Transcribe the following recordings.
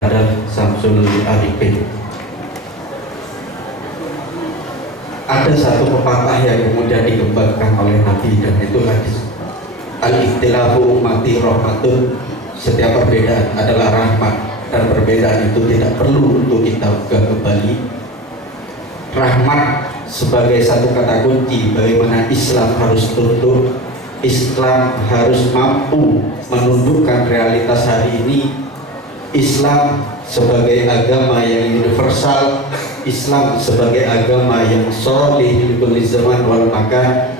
adalah Samsul Arifin. Ada satu pepatah yang kemudian dikembangkan oleh Nabi, dan itu hadis al-ikhtilafu ummati rahmatun. Setiap perbedaan adalah rahmat, dan perbedaan itu tidak perlu untuk kita buka kembali. Rahmat sebagai satu kata kunci bagaimana Islam harus tunduk. Islam harus mampu menundukkan realitas hari ini. Islam sebagai agama yang universal, Islam sebagai agama yang sholih di kulli zaman wal makan,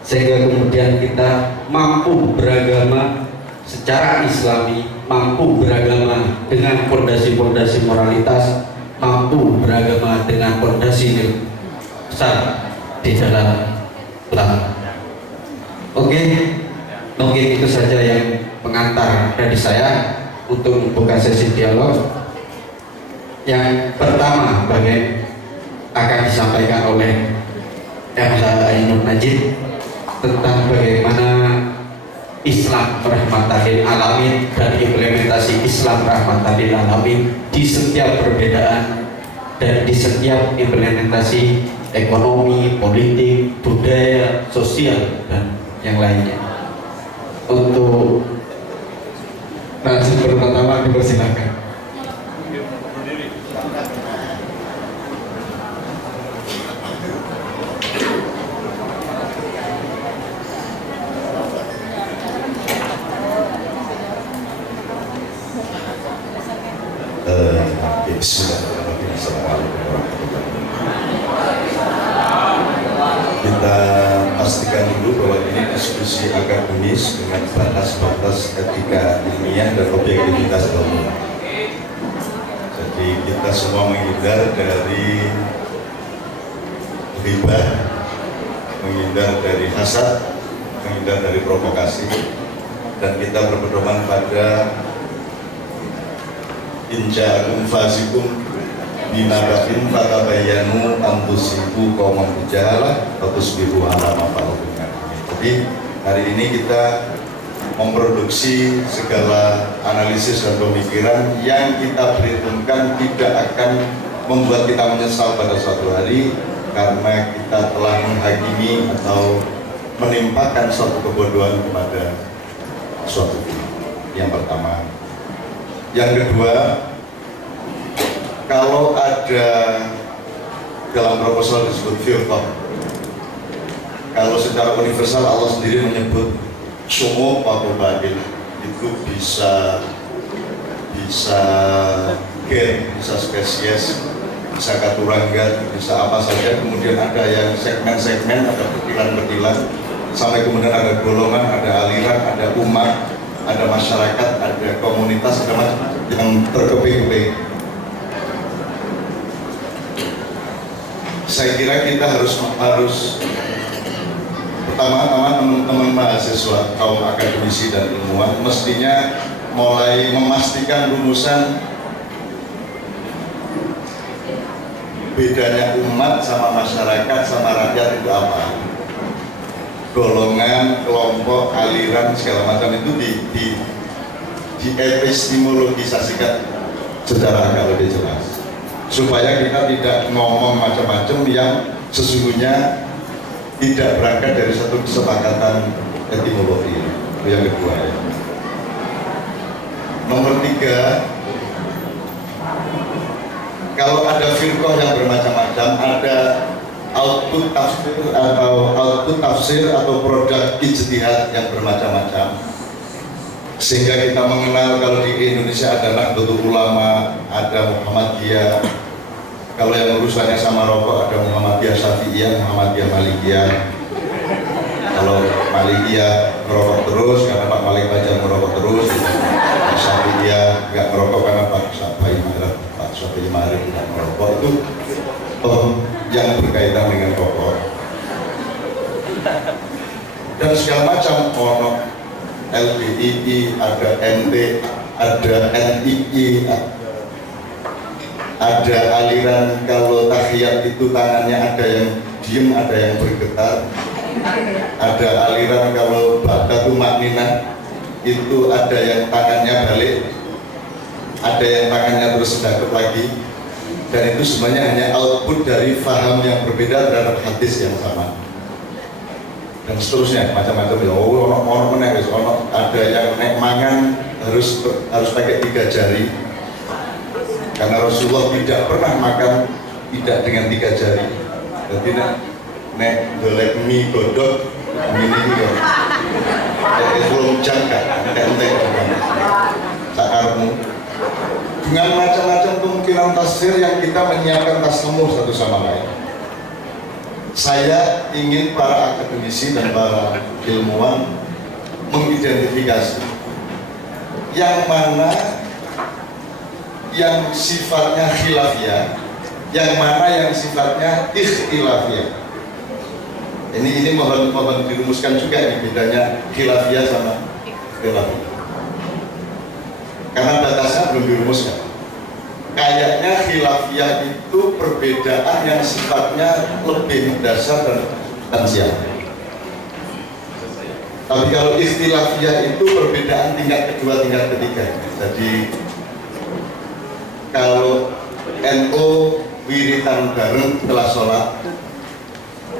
sehingga kemudian kita mampu beragama secara Islami, mampu beragama dengan fondasi-fondasi moralitas, mampu beragama dengan fondasi besar di dalam Islam. Oke, mungkin itu saja yang pengantar dari saya untuk membuka sesi dialog. Yang pertama akan disampaikan oleh MH Ainun Najib tentang bagaimana Islam rahmatan lil alamin dan implementasi Islam rahmatan lil alamin di setiap perbedaan dan di setiap implementasi ekonomi, politik, budaya, sosial, dan yang lainnya. Untuk narasumber pertama dipersilakan. Bismillahirrahmanirrahim. Assalamualaikum warahmatullahi wabarakatuh. Kita pastikan dulu bahwa ini diskusi akademis dengan batas-batas etika ilmiah dan objektivitas ilmiah. Jadi kita semua menghindar dari ghibah, menghindar dari hasad, menghindar dari provokasi, dan kita berpedoman pada inja'akum fasikum binaba'in fatabayyanu an tusibu qauman bijahalah fatusbihu ala ma fa'altum. Jadi hari ini kita memproduksi segala analisis dan pemikiran yang kita perhitungkan tidak akan membuat kita menyesal pada suatu hari, karena kita telah menghakimi atau menimpakan suatu kebodohan kepada suatu pihak. Yang pertama. Yang kedua, kalau ada dalam proposal disebut firqah, kalau secara universal Allah sendiri menyebut sumu atau babil, itu bisa gen, bisa spesies, bisa katurangga, bisa apa saja. Kemudian ada yang segmen-segmen, ada petilan-petilan, sampai kemudian ada golongan, ada aliran, ada umat, ada masyarakat, ada komunitas, ada macam yang terkeping-keping. Saya kira kita harus pertama-tama teman-teman mahasiswa, kaum akademisi dan ilmuwan mestinya mulai memastikan rumusan bedanya umat sama masyarakat sama rakyat itu apa. Golongan, kelompok, aliran, segala macam itu di epistemologisasikan secara agak lebih jelas, supaya kita tidak ngomong macam-macam yang sesungguhnya tidak berangkat dari satu kesepakatan etimologi. Itu yang kedua ya. Nomor tiga, kalau ada firqah yang bermacam-macam, ada output tafsir atau produk ijtihad yang bermacam-macam, sehingga kita mengenal kalau di Indonesia ada Nahdlatul Ulama, ada Muhammadiyah, kalau yang urusannya sama rokok ada Muhammadiyah Syafi'iyah, Muhammadiyah Malikiyah. Kalau Malikiyah merokok terus karena Pak Malik Fajar merokok terus, Syafi'iyah nggak merokok karena Pak Syafi'i Ma'arif tidak merokok. Itu yang berkaitan dengan rokok dan segala macam. Ono LBII, ada NT, ada NII, ada aliran kalau tahiyat itu tangannya ada yang diem, ada yang bergetar, ada aliran kalau ba'da tumakninah itu ada yang tangannya balik, ada yang tangannya terus sedekap lagi, dan itu sebenarnya hanya output dari faham yang berbeda terhadap hadis yang sama, dan seterusnya macam-macam ya. Ono meneh wis ono, ada yang nek mangan harus pakai 3 jari karena Rasulullah tidak pernah makan tidak dengan 3 jari. Jadi nek golek mie godhog ini juga belum jangka entek sakarmu, dengan macam-macam kemungkinan tafsir yang kita menyiapkan tasawuf satu sama lain. Saya ingin para akademisi dan para ilmuwan mengidentifikasi yang mana yang sifatnya khilafiyah, yang mana yang sifatnya ikhtilafiyah. Ini mohon dirumuskan juga ini bedanya khilafiyah sama ikhtilafiyah. Karena batasnya belum dirumuskan. Kayaknya khilafiyah itu perbedaan yang sifatnya lebih dasar dan tansiah. Tapi kalau ikhtilafiyah itu perbedaan tingkat kedua, tingkat ketiga. Jadi kalau NU wiritan bareng setelah sholat,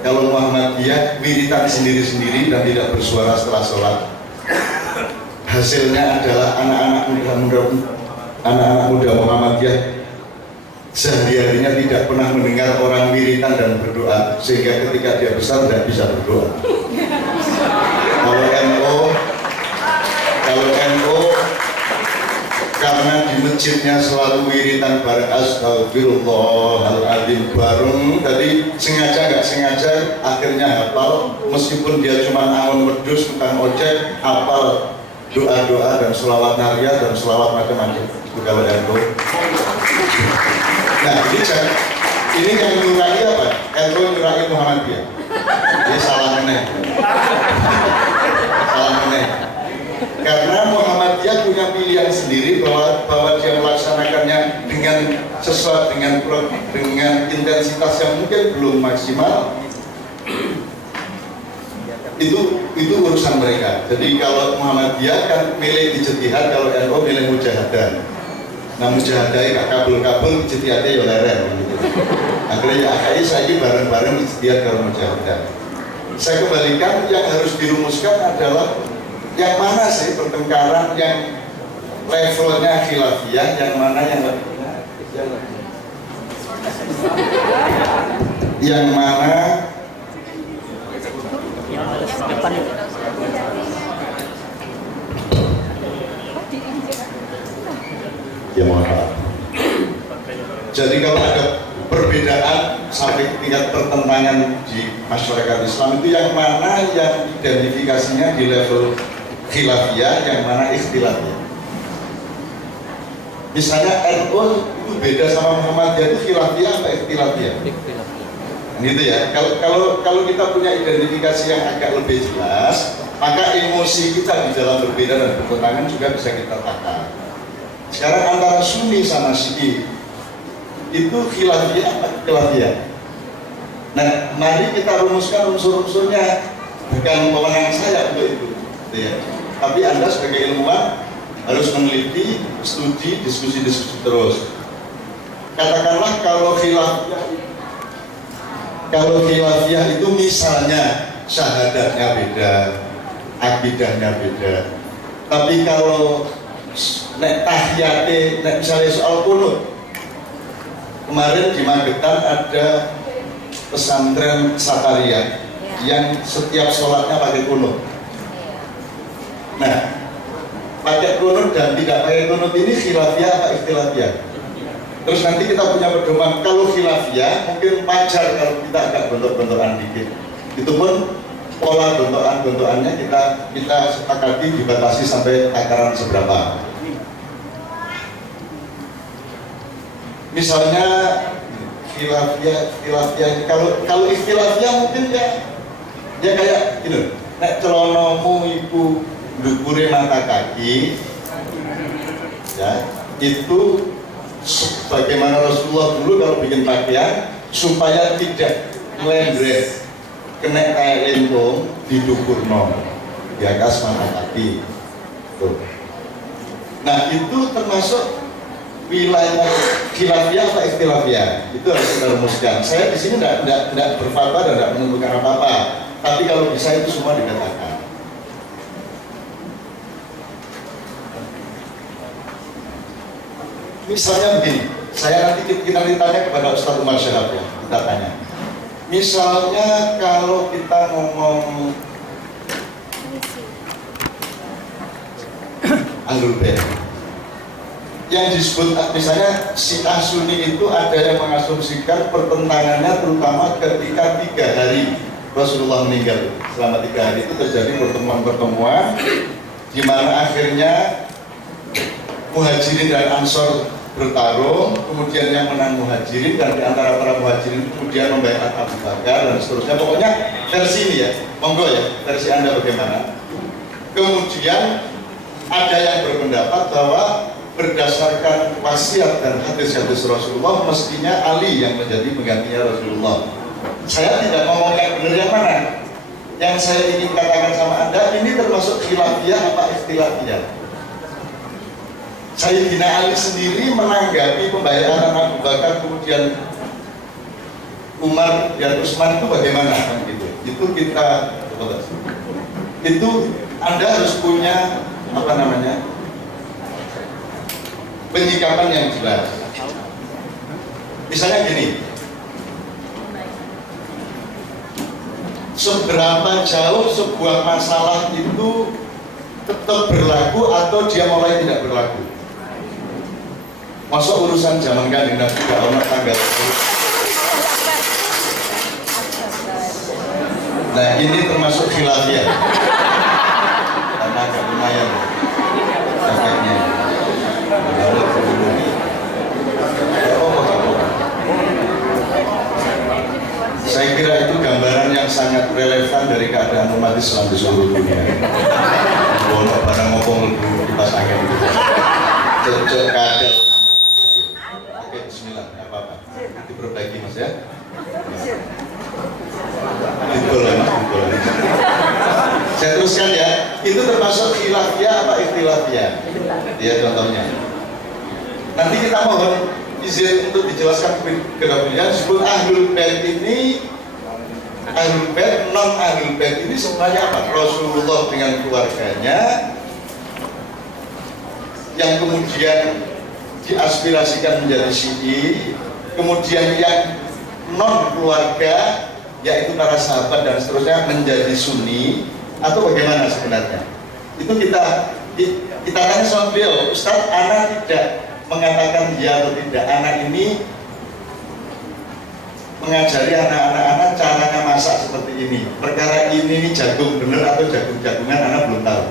kalau Muhammadiyah wiritan sendiri-sendiri dan tidak bersuara setelah sholat. Hasilnya adalah anak-anak muda Muhammadiyah sehari-harinya tidak pernah mendengar orang wiritan dan berdoa, sehingga ketika dia besar tidak bisa berdoa. Kalau NU karena di masjidnya selalu wiritan bareng astagfirullahaladzim bareng, tadi sengaja nggak sengaja akhirnya hafal, meskipun dia cuma angon wedus bukan ojek, hafal doa-doa dan sholawat naria dan sholawat macam-macam. Itu kalau NU. Nah ini yang nyurai apa? NU nyurai Muhammadiyah. Ini salah meneh. Karena Muhammadiyah punya pilihan sendiri bahwa dia melaksanakannya dengan sesuai dengan intensitas yang mungkin belum maksimal. Itu urusan mereka. Jadi kalau Muhammadiyah kan milih ijtihad, kalau NU milih mujahadah. Nah mujahadah gak kabul-kabul, ijtihadnya ya leren gitu. Akhirnya ya AKI saya bareng-bareng ijtihad kalau mujahadah. Saya kembalikan, yang harus dirumuskan adalah yang mana sih pertengkaran yang levelnya khilafiyah, yang mana yang ya mohon maaf. Jadi kalau ada perbedaan sampai tingkat pertentangan di masyarakat Islam, itu yang mana yang identifikasinya di level khilafiyah, yang mana ikhtilafiyah. Misalnya NU itu beda sama Muhammadiyah, itu khilafiyah atau ikhtilafiyah? Gitu ya. Kalau kita punya identifikasi yang agak lebih jelas, maka emosi kita di dalam berbeda dan bertentangan juga bisa kita tata. Sekarang antara Sunni sama Syi'i itu khilafiyah atau ikhtilafiyah? Nah, mari kita rumuskan unsur-unsurnya. Bukan pemenang saya untuk itu, gitu ya. Tapi Anda sebagai ilmuwan harus meneliti, studi, diskusi terus. Katakanlah kalau khilafiyah itu misalnya syahadatnya beda, akidahnya beda. Tapi kalau nek tahiyate, nek misalnya soal kunut, kemarin di Magetan ada pesantren Sataria yang setiap sholatnya pakai kunut. Nah, pakai kunut dan tidak pakai kunut ini khilafiyah atau ikhtilafiyah? Terus nanti kita punya pedoman, kalau khilafiyah mungkin wajar kalau kita agak bentuk-bentukan dikit. Itu pun pola bentukannya kita sepakati dibatasi sampai takaran seberapa. Misalnya khilafiyah kalau ikhtilafiyah mungkin ya kayak gitu. Nek celonomu iku ndukure mata kaki, ya itu sebagaimana Rasulullah dulu kalau bikin pakaian supaya tidak lendres kena kayak lempung di dukurno di atas mata kaki. Tuh. Nah itu termasuk wilayah khilafiyah atau ikhtilafiyah, itu harus kita rumuskan. Saya di sini tidak berfatwa dan tidak menentukan apa-apa, tapi kalau bisa itu semua dikatakan. Misalnya begini, kita ditanya kepada Ustaz Umar Syahab ya, kita tanya. Misalnya kalau kita ngomong Ahlul Bait, yang disebut misalnya Syiah Sunni itu ada yang mengasumsikan pertentangannya terutama ketika 3 hari Rasulullah meninggal. Selama 3 hari itu terjadi pertemuan-pertemuan di mana akhirnya Muhajirin dan Ansor bertarung, kemudian yang menang Muhajirin, dan di antara para Muhajirin itu kemudian membaiat Abu Bakar dan seterusnya. Pokoknya versi ini ya, monggo ya, versi Anda bagaimana? Kemudian ada yang berpendapat bahwa berdasarkan wasiat dan hadis-hadis Rasulullah mestinya Ali yang menjadi penggantinya Rasulullah. Saya tidak ngomong yang benar yang mana. Yang saya ingin katakan sama Anda, ini termasuk khilafiyah apa ikhtilafiyah? Sayyidina Ali sendiri menanggapi pembayaran Abu Bakar kemudian Umar dan Utsman itu bagaimana kan gitu. Itu kita itu Anda harus punya apa namanya? Penyikapan yang jelas. Misalnya gini. Seberapa jauh sebuah masalah itu tetap berlaku atau dia mulai tidak berlaku? Masuk urusan zaman Kanjeng Nabi kalau tanggal. Nah ini termasuk khilafiyah karena agak lumayan efeknya. Saya kira itu gambaran yang sangat relevan dari keadaan umat Islam di seluruh dunia. Bono barang ngomong di pas angin itu. Cocok kadal. Oke, bismillah, nggak apa-apa. Diperbaiki Mas ya. Betul ya Mas, betul. Saya teruskan ya. Itu termasuk khilafiyah apa ikhtilafiyah? Ya contohnya. Nanti kita mohon izin untuk dijelaskan kedapulian. Sebut Ahlul Bait ini, Ahlul Bait, non Ahlul Bait ini sebenarnya apa? Rasulullah dengan keluarganya yang kemudian diaspirasikan menjadi Syi'i, kemudian yang non keluarga yaitu para sahabat dan seterusnya menjadi Sunni, atau bagaimana sebenarnya? Itu kita tanya sama beliau, Ustaz, anak tidak mengatakan dia atau tidak. Anak ini mengajari anak-anak caranya masak seperti ini. Perkara ini jagung benar atau jagung-jagungan anak belum tahu.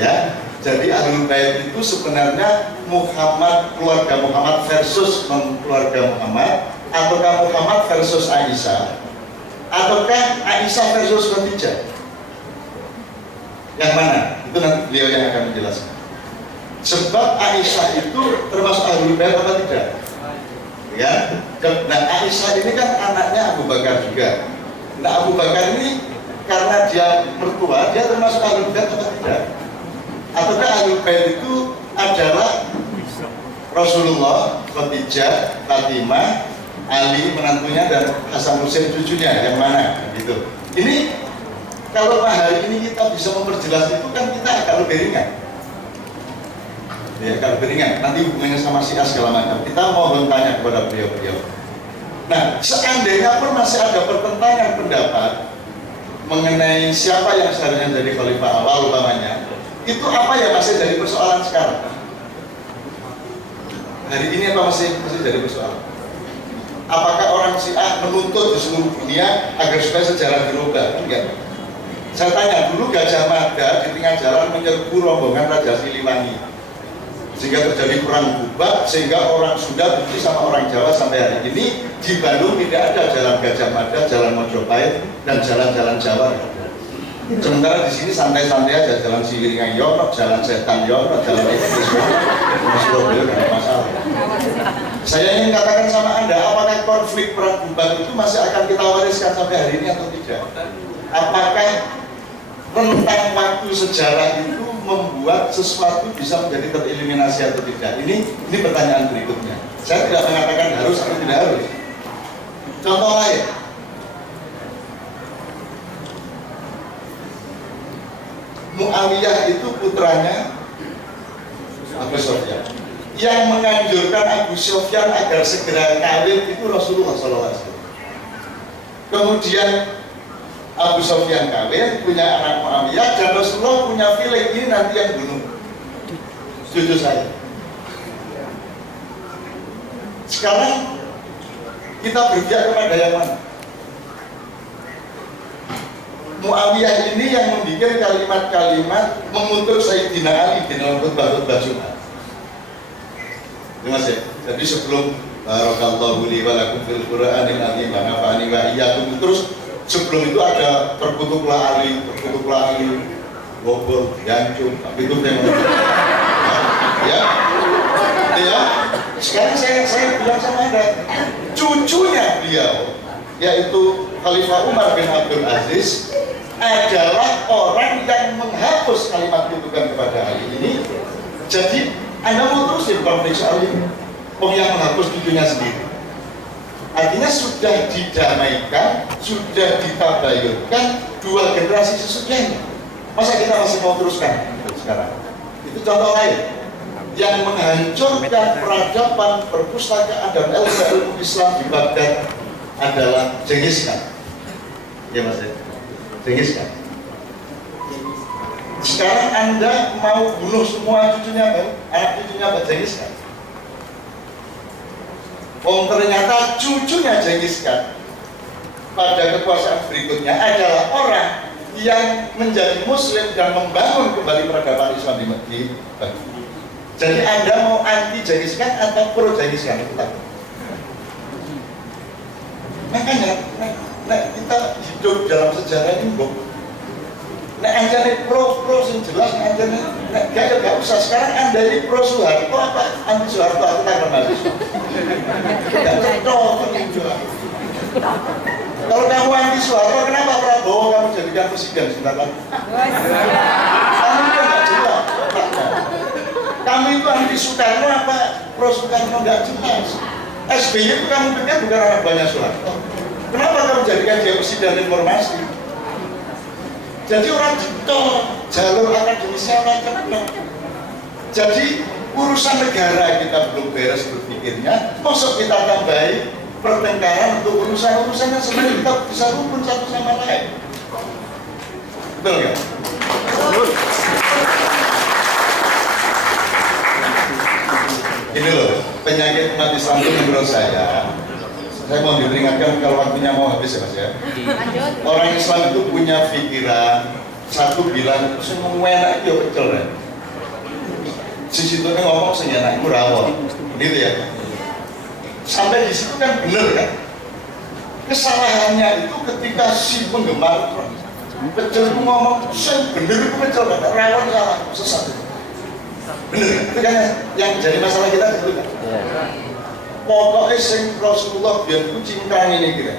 Ya. Jadi Ahlul Bait itu sebenarnya Muhammad, keluarga Muhammad versus non keluarga Muhammad, ataukah Muhammad versus Aisyah, ataukah Aisyah versus Khadijah? Yang mana? Itu nanti beliau yang akan menjelaskan. Sebab Aisyah itu termasuk Ahlul Bait apa tidak? Ya. Nah Aisyah ini kan anaknya Abu Bakar juga. Nah Abu Bakar ini karena dia mertua, dia termasuk Ahlul Bait apa tidak? Ataukah Ahlul Bait itu adalah Rasulullah, Khadijah, Fatimah, Ali menantunya dan Hasan Husain cucunya, yang mana? Gitu. Ini kalau hari ini kita bisa memperjelas itu kan kita agak lebih ringan. Ya, agak lebih ringan. Nanti hubungannya sama Syiah segala macam. Kita mohon tanya kepada beliau-beliau. Nah, seandainya pun masih ada pertentangan pendapat mengenai siapa yang seharusnya jadi khalifah awal umpamanya, itu apa ya masih jadi persoalan sekarang? Hari ini apa masih jadi persoalan? Apakah orang Syiah menuntut di seluruh dunia agar supaya sejarah dirubah? Enggak. Saya tanya, dulu Gajah Mada di tengah jalan menyerbu rombongan Raja Siliwangi, sehingga terjadi perang Bubak, sehingga orang Sunda benci sama orang Jawa sampai hari ini. Di Bandung tidak ada jalan Gajah Mada, jalan Mojopahit, dan jalan-jalan Jawa. Sementara di sini santai-santai aja, jalan Siliwangi Yono, jalan Setan Yono, jalan Eksis, Surabaya tidak masalah. Saya ingin katakan sama Anda, apakah konflik perang Bubak itu masih akan kita wariskan sampai hari ini atau tidak? Apakah rentang waktu sejarah itu membuat sesuatu bisa menjadi tereliminasi atau tidak? Ini pertanyaan berikutnya. Saya tidak mengatakan harus atau tidak harus. Contoh lain, Muawiyah itu putranya Abu Sufyan. Yang menganjurkan Abu Sufyan agar segera kawin itu Rasulullah SAW. Kemudian Abu Sufyan kawin, punya anak Muawiyah, dan Rasulullah punya feeling ini nanti yang bunuh cucu saya. Sekarang kita berpihak kepada yang mana? Muawiyah ini yang membuat kalimat-kalimat mengutuk Sayyidina Ali di dalam khutbah Jumat. Mas ya. Jadi sebelum Barakallahu li wa lakum fil Qur'anil azim wa nafa'ani wa iyyakum, terus sebelum itu ada terkutuklah Ali, gobol, gancung, tapi itu tema. Ya. Sekarang saya bilang sama Anda, cucunya beliau, yaitu Khalifah Umar bin Abdul Aziz, adalah orang yang menghapus kalimat kutukan kepada Ali ini. Jadi Anda mau terusin konflik soal ini? Oh, yang menghapus cucunya sendiri. Artinya sudah didamaikan, sudah ditabayunkan dua generasi sesudahnya. Masa kita masih mau teruskan sekarang? Itu contoh lain yang menghancurkan peradaban, perpustakaan dan ilmu Islam di Baghdad adalah Genghis Khan. Ya Mas ya, Genghis Khan. Sekarang Anda mau bunuh semua cucunya, anak cucunya Pak Genghis Khan. Ternyata cucunya Genghis Khan pada kekuasaan berikutnya adalah orang yang menjadi Muslim dan membangun kembali peradaban Islam di Baghdad. Jadi Anda mau anti Genghis Khan atau pro Genghis Khan? Makanya, kita hidup dalam sejarah ini, Bro. Anda ini pro sing jelas, Anda ini gak usah. Sekarang Anda ini pro Soeharto apa anti Soeharto? Aku tak mahasiswa. Gak cocok juga. Kalau kamu anti Soeharto, kenapa Prabowo kamu jadikan presiden sebentar lagi? Kamu kan gak jelas. Kamu itu anti Soekarno apa pro Soekarno? Gak jelas. SBY itu kamu pikir bukan anak banyak Soeharto. Kenapa kamu jadikan dia presiden informasi? Jadi orang ditolak jalur akademisnya macam-macam. Jadi urusan negara kita belum beres berpikirnya, maksud kita tambahi pertengkaran untuk urusan-urusan yang sebenarnya kita bisa rukun satu sama lain. Betul nggak? Ini loh, penyakit umat Islam itu menurut saya mau diperingatkan kalau waktunya mau habis ya Mas ya. Orang Islam itu punya pikiran, satu bilang, semua enak itu kecil ya. Sisi itu ngomong senjata itu rawon, gitu ya. Sampai di situ kan bener kan. Kesalahannya itu ketika si penggemar kecil itu ngomong, bener itu kecil kan, rawon salah, sesat. Bener, itu kan yang jadi masalah kita itu kan. Pokoknya sing Rasulullah biar itu cingkrang ini gitu.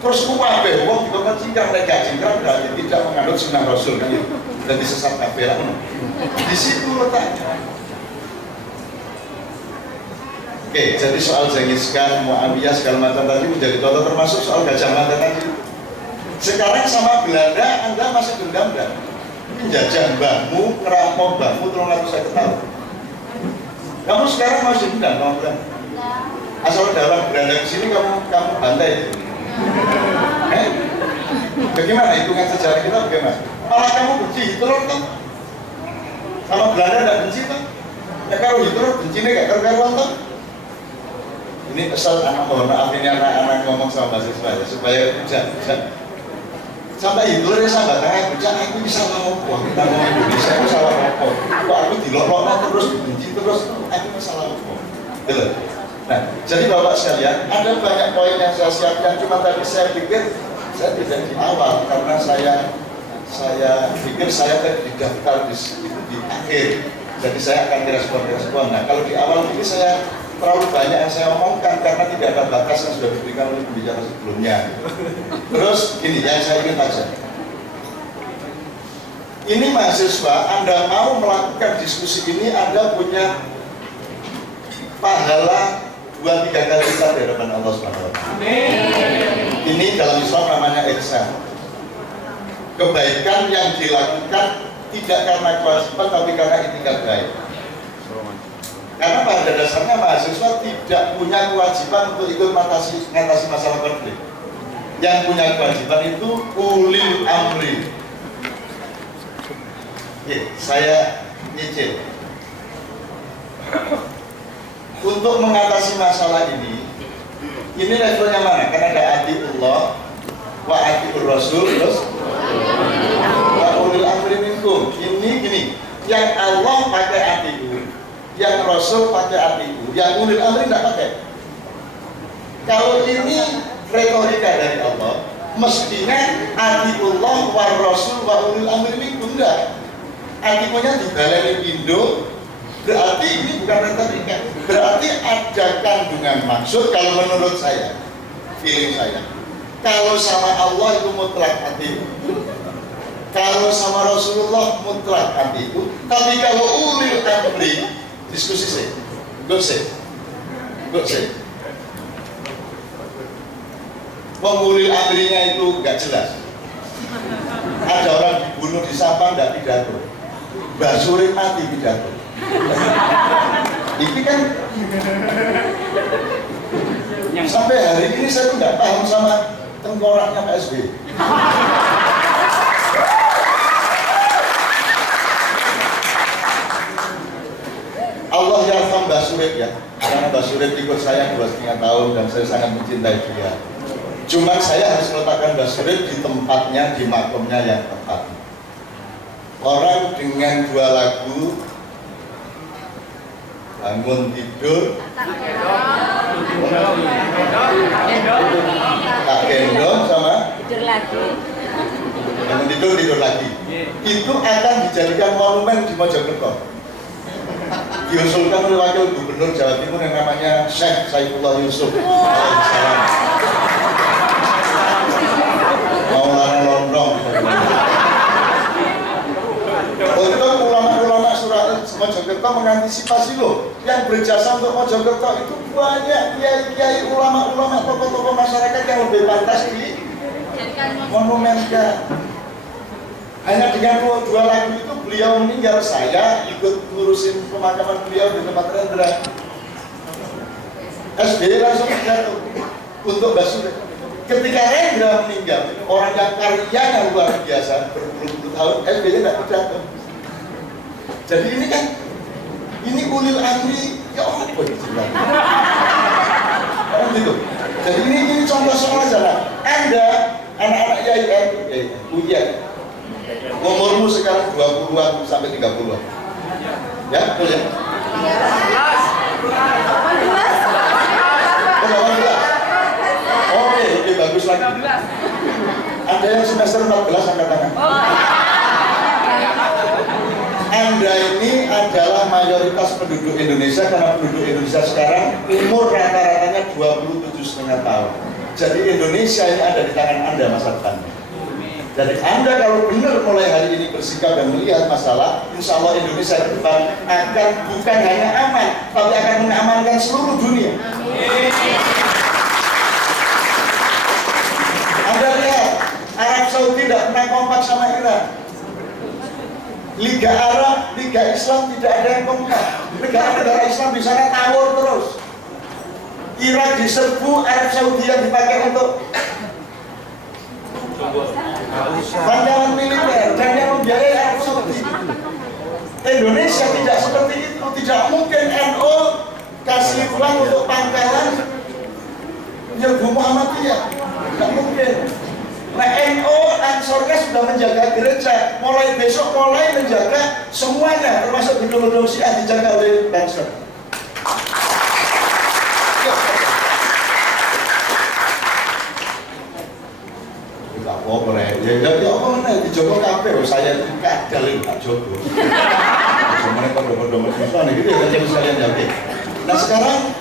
Terus kabeh wong dikon cingkrang nek gak cingkrang berarti tidak menganut sunnah Rasul kan gitu. Jadi sesat kabeh lah. Di situ letaknya. Oke, jadi soal Genghis Khan, Muawiyah segala macam tadi menjadi contoh, termasuk soal Gajah Mada tadi. Sekarang sama Belanda Anda masih dendam dan menjajah mbahmu, ngerampok mbahmu 300 tahun. Kamu sekarang masih dendam sama Belanda? Asal dalam Belanda ke sini kamu bantai. Bagaimana hitungan sejarah kita bagaimana? Malah kamu benci Hitler tuh. Sama Belanda tidak benci tuh. Ya kalau Hitler bencinya gak karuan tuh. Ini asal anak, mohon maaf ini anak-anak ngomong sama mahasiswa ya, supaya bisa sampai Hitler ya sahabat aku bisa ngomong kita ngomong Indonesia aku salah ngomong. Kok aku dilolok terus dibenci terus aku masalah ngomong. Gitu. Nah, jadi Bapak sekalian, ada banyak poin yang saya siapkan, cuma tadi saya pikir saya tidak di awal karena saya pikir saya didaftar di akhir, jadi saya akan direspon. Nah, kalau di awal ini saya terlalu banyak yang saya omongkan karena tidak ada batas yang sudah diberikan oleh pembicara sebelumnya. Terus ini yang saya ingin saja, Ini mahasiswa, Anda mau melakukan diskusi ini, Anda punya pahala 2-3 kali lipat di hadapan Allah SWT. Ini dalam Islam namanya ihsan. Kebaikan yang dilakukan tidak karena kewajiban tapi karena itikat baik. Karena pada dasarnya mahasiswa tidak punya kewajiban untuk ikut mengatasi masalah konflik. Yang punya kewajiban itu ulil amri. Saya nyicil. Untuk mengatasi masalah ini levelnya mana? Karena ada atiullah wa atiur rasul terus wa ulil amri minkum. Ini gini, yang Allah pakai atiur, yang rasul pakai atiur, yang ulil amri tidak pakai. Kalau ini retorika dari Allah, mestinya atiullah wa rasul wa ulil amri minkum. Enggak, atiurnya dibaleni Indo. Berarti ini bukan retorika, berarti ada kandungan maksud. Kalau menurut saya, feeling saya, kalau sama Allah itu mutlak hati, kalau sama Rasulullah mutlak hati itu. Tapi kalau ulil amri, diskusi sih, gosip. Ulil amrinya itu nggak jelas. Ada orang dibunuh di Sabang nggak pidato, Basurin mati pidato. Ini kan sampai hari ini saya tuh nggak paham sama tengkoraknya Pak SBY. Allah yarham Basurit ya, karena Basurit ikut saya 2,5 tahun dan saya sangat mencintai dia. Cuma saya harus meletakkan Basurit di tempatnya, di makomnya yang tepat. Orang dengan 2 lagu, bangun tidur, tak gendong sama tidur lagi. Bangun tidur lagi. Itu akan dijadikan monumen di Mojokerto. Diusulkan oleh Wakil Gubernur Jawa Timur yang namanya Syekh Saifullah Yusuf. Maulana Londong. Untuk ulama-ulama Mojokerto mengantisipasi loh, yang berjasa untuk Mojokerto itu banyak kiai-kiai, ulama-ulama, tokoh-tokoh masyarakat yang lebih pantas di monumennya. Hanya dengan 2 lagu itu beliau meninggal, saya ikut ngurusin pemakaman beliau di tempat Rendra. SBY langsung jatuh untuk Basurit. Ketika Rendra meninggal, orang yang karyanya luar biasa berpuluh-puluh tahun, SBY tidak jatuh. Jadi ini kan, ini ulil amri, ya apa gitu. Gitu. Jadi ini contoh soal aja lah. Anda, anak-anak UIN, umurmu sekarang 20-an sampai 30-an. Ya, betul ya? 18. Oke, bagus lagi. Ada yang semester 14 angkat tangan. Anda ini adalah mayoritas penduduk Indonesia, karena penduduk Indonesia sekarang umur rata-ratanya 27,5 tahun. Jadi Indonesia ini ada di tangan Anda masa depannya. Jadi Anda kalau benar mulai hari ini bersikap dan melihat masalah, insya Allah Indonesia ke depan akan bukan hanya aman, tapi akan mengamankan seluruh dunia. Anda lihat, Arab Saudi tidak pernah kompak sama Iran. Liga Arab, Liga Islam tidak ada yang kompak. Negara-negara Islam di sana tawur terus. Irak diserbu, Arab Saudi yang dipakai untuk pandangan militer dan yang membiayai Arab Saudi. Indonesia tidak seperti itu. Tidak mungkin NU kasih uang untuk pangkalan nyerbu Muhammadiyah. Tidak mungkin. Nah, NU Ansornya sudah menjaga gereja, mulai besok mulai menjaga semuanya, termasuk gedung-gedung Syiah dijaga oleh Banser. Tidak apa-apa ya apa mana di Joko Kafe, saya itu kadalin Pak Joko. Semuanya kode-kode susah nih, gitu ya kan sekalian jadi. Nah sekarang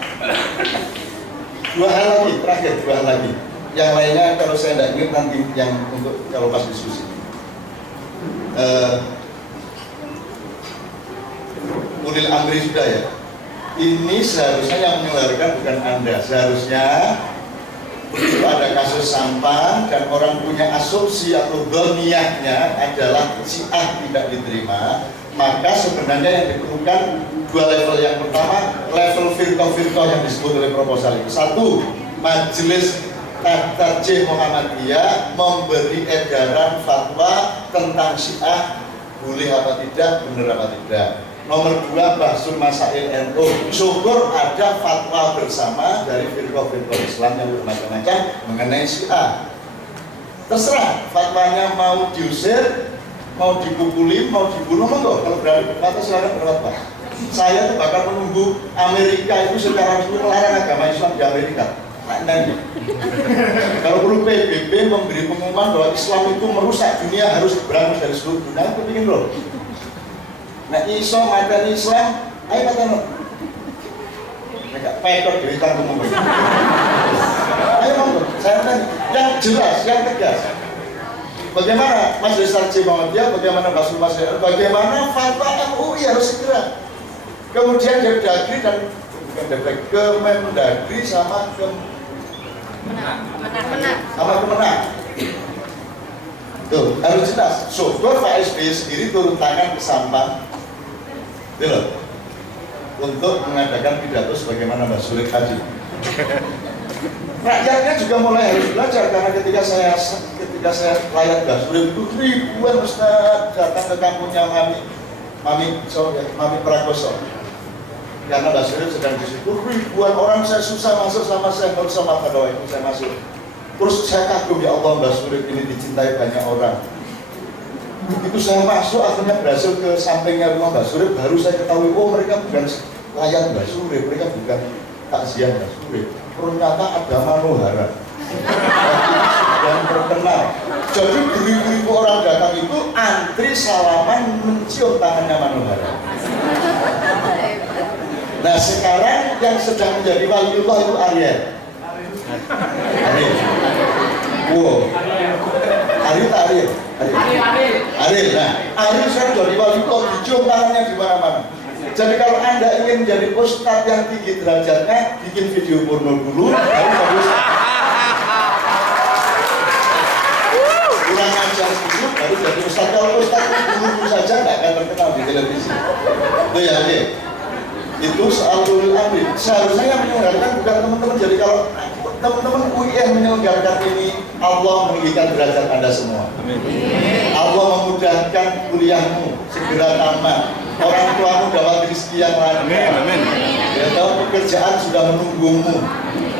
2 hal lagi, terakhir 2 hal lagi. Yang lainnya kalau saya tidak ingat nanti yang untuk kalau pas diskusi. ulil amri sudah ya. Ini seharusnya yang menyelarkan bukan Anda. Seharusnya itu ada kasus sampah dan orang punya asumsi atau dhoniyahnya adalah Syiah tidak diterima, maka sebenarnya yang diperlukan dua level. Yang pertama, level firqah-firqah yang disebut oleh proposal itu. Satu, Majelis Tarjih Muhammadiyah memberi edaran fatwa tentang Syiah boleh apa tidak, benar apa tidak. Nomor dua, Bahsul Masail NU. Syukur ada fatwa bersama dari firqah-firqah Islam yang bermacam-macam mengenai Syiah. Terserah fatwanya mau diusir, mau dipukuli, mau dibunuh, monggo. Kalau berani berkata silakan berfatwa. Saya tuh bakal menunggu Amerika itu secara resmi melarang agama Islam di Amerika. Kalau perlu PBB memberi pengumuman bahwa Islam itu merusak dunia, harus berangus dari seluruh dunia, aku ingin loh. Nah, iso makan Islam, ayo kata no. Mereka pekor dari tanggung ngomong. Ayo ngomong, saya tanya, yang jelas, yang tegas. Bagaimana Majelis Tarjih Muhammadiyah, bagaimana Bahsul Masail, bagaimana fatwa MUI harus segera. Kemudian Dagri dan Kemendagri sama Kemenang. Tuh, harus jelas. Syukur Pak SBY sendiri turun tangan ke Sampang untuk mengadakan pidato sebagaimana Mbak Surip tadi. Rakyatnya juga mulai harus belajar, karena ketika saya layat Mbak Surip itu ribuan Ustaz datang ke kampungnya Mami Prakoso. Karena Mbak Surip sedang di situ, ribuan orang, saya susah masuk sama saya baru sama Doa itu saya masuk. Terus saya kagum, ya Allah, Mbak Surip ini dicintai banyak orang. Begitu saya masuk, akhirnya berhasil ke sampingnya rumah Mbak Surip, baru saya ketahui, oh mereka bukan layan Mbak Surip, mereka bukan takziah Mbak Surip. Ternyata ada Manohara yang terkenal. Jadi beribu-ribu orang datang itu antri salaman mencium tangannya Manohara. Nah sekarang yang sedang menjadi waliullah itu Ariel. Wow. Ariel. Nah, Ariel sekarang jadi waliullah, dicium tangannya di mana-mana. Jadi kalau Anda ingin menjadi ustadz yang tinggi derajatnya, bikin video porno dulu, baru bagus. Kurang ajar dulu, baru jadi ustadz. Kalau ustadz dulu saja nggak akan terkenal di televisi. Itu ya, oke. Itu soal ulil amri. Seharusnya yang menyelenggarakan bukan teman-teman. Jadi kalau teman-teman UIN menyelenggarakan ini, Allah meninggikan derajat Anda semua. Allah memudahkan kuliahmu segera tamat. Orang tuamu dapat rezeki yang lancar. Ya tahu pekerjaan sudah menunggumu.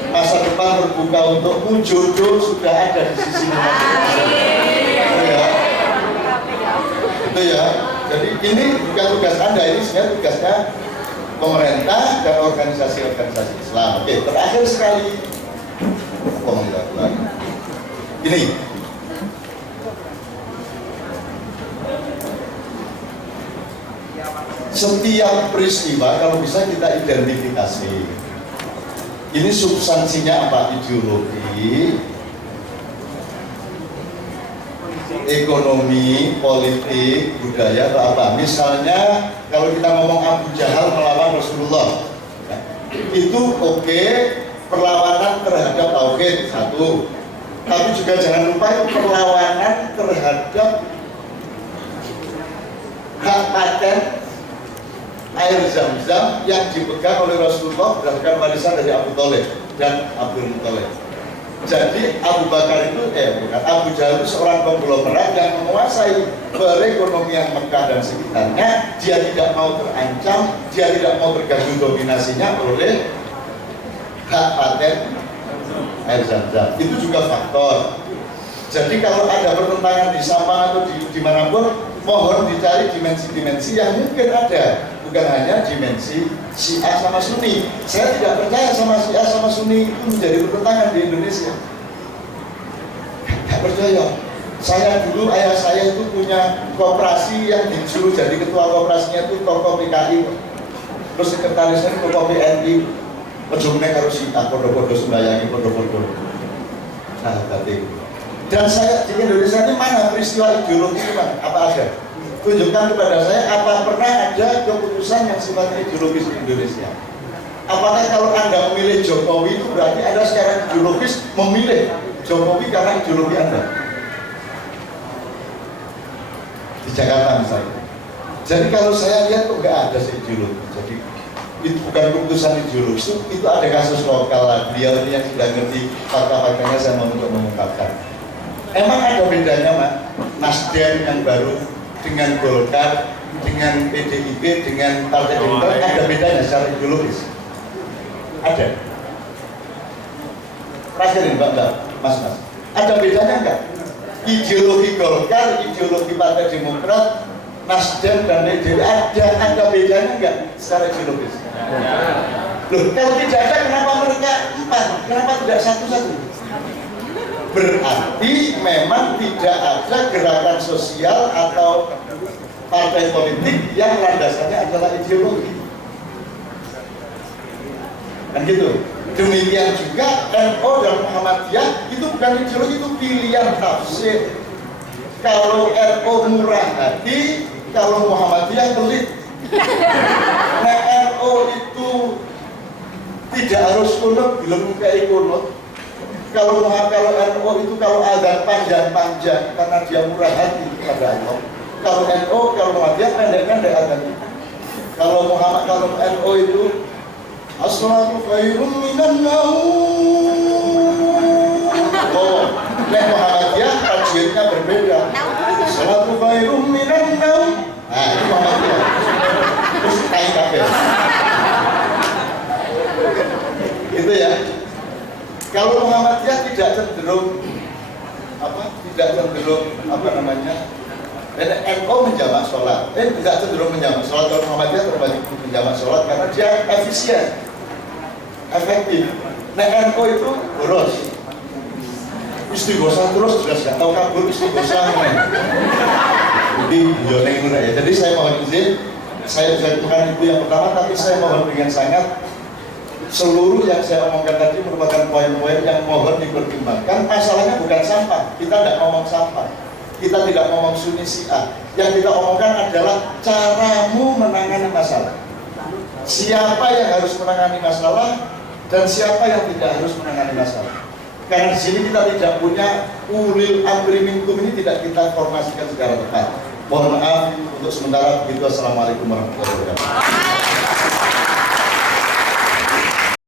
Masa depan terbuka untukmu, jodoh sudah ada di sisimu. Itu ya. Jadi ini bukan tugas Anda, ini sebenarnya tugasnya pemerintah dan organisasi-organisasi Islam. Oke, terakhir sekali. Ini. Setiap peristiwa kalau bisa kita identifikasi. Ini substansinya apa? Ideologi, ekonomi, politik, budaya, atau apa? Misalnya kalau kita ngomong Abu Jahal melawan Rasulullah, itu oke, perlawanan terhadap tauhid satu. Tapi juga jangan lupa itu perlawanan terhadap hak paten air Zam-Zam yang dipegang oleh Rasulullah berdasarkan warisan dari Abu Thalib dan Abdul Muthalib. Jadi Abu Bakar itu, Abu Jahal itu seorang konglomerat yang menguasai perekonomian Mekah dan sekitarnya. Dia tidak mau terancam, dia tidak mau terganggu dominasinya oleh hak paten air Zam-Zam. Itu juga faktor. Jadi kalau ada pertentangan di Sampang atau di manapun, mohon dicari dimensi-dimensi yang mungkin ada. Bukan hanya dimensi Syiah sama Sunni. Saya tidak percaya sama Syiah sama Sunni itu menjadi pertentangan di Indonesia. Tidak percaya. Saya dulu, ayah saya itu punya koperasi yang disuruh jadi ketua koperasinya itu tokoh PKI. Terus sekretarisnya tokoh PNI. Ujungnya harus Syiah, podo-podo sembayangi, podo-podo. Nah, berarti Dan saya di Indonesia ini mana peristiwa ideologi itu mana? Apa ada? Tunjukkan kepada saya apa pernah ada keputusan yang sifatnya ideologis di Indonesia. Apakah kalau Anda memilih Jokowi itu berarti Anda secara ideologis memilih Jokowi karena ideologi Anda? Di Jakarta misalnya. Jadi kalau saya lihat kok nggak ada sih ideologi. Jadi itu bukan keputusan ideologis, itu ada kasus lokal lah. Beliau ini yang sudah ngerti fakta-faktanya, saya mau untuk mengungkapkan. Emang ada bedanya, Mak? Nasdem yang baru dengan Golkar, dengan PDIP, dengan Partai Demokrat, ada bedanya secara ideologis? Ada. Terakhir ini, Mbak, Mas. Ada bedanya enggak? Ideologi Golkar, ideologi Partai Demokrat, Nasdem dan PDIP, ada bedanya enggak secara ideologis? Loh, kalau tidak ada, kenapa mereka 4? Kenapa tidak satu-satu? Berarti memang tidak ada gerakan sosial atau partai politik yang landasannya adalah ideologi. Kan gitu. Demikian juga NU dan Muhammadiyah itu bukan ideologi, itu pilihan tafsir. Kalau NU murah hati, kalau Muhammadiyah pelit. Nah, NU itu tidak harus kunut, belum kayak kunut. Kalau NU itu kalau azan panjang-panjang karena dia murah hati kepada Allah. Kalau NU, kalau Muhammadiyah pendek-pendek azannya. Kalau NU itu as-salatu khairum minan naum. Oh, Muhammadiyah tajwidnya berbeda. As-salatu khairum minan naum. Nah, itu Muhammadiyah. Terus kain kabel. Gitu ya. Kalau Muhammadiyah tidak cenderung NU menjamak sholat, tidak cenderung menjamak sholat. Kalau Muhammadiyah terbanyak menjamak sholat karena dia efisien, efektif. Nah, NU itu boros, istighosah terus, sudah nggak tahu kabur istighosah. Jadi yoneng ya. Jadi saya mohon izin, saya bukan ibu yang pertama, tapi saya mohon dengan sangat. Seluruh yang saya omongkan tadi merupakan poin-poin yang mohon dipertimbangkan. Masalahnya bukan sampah, kita tidak ngomong sampah, kita tidak ngomong Sunni Syiah. Yang kita omongkan adalah caramu menangani masalah. Siapa yang harus menangani masalah dan siapa yang tidak harus menangani masalah. Karena di sini kita tidak punya ulil amri minkum, ini tidak kita formasikan secara tepat. Mohon maaf untuk sementara begitu. Assalamualaikum warahmatullahi wabarakatuh.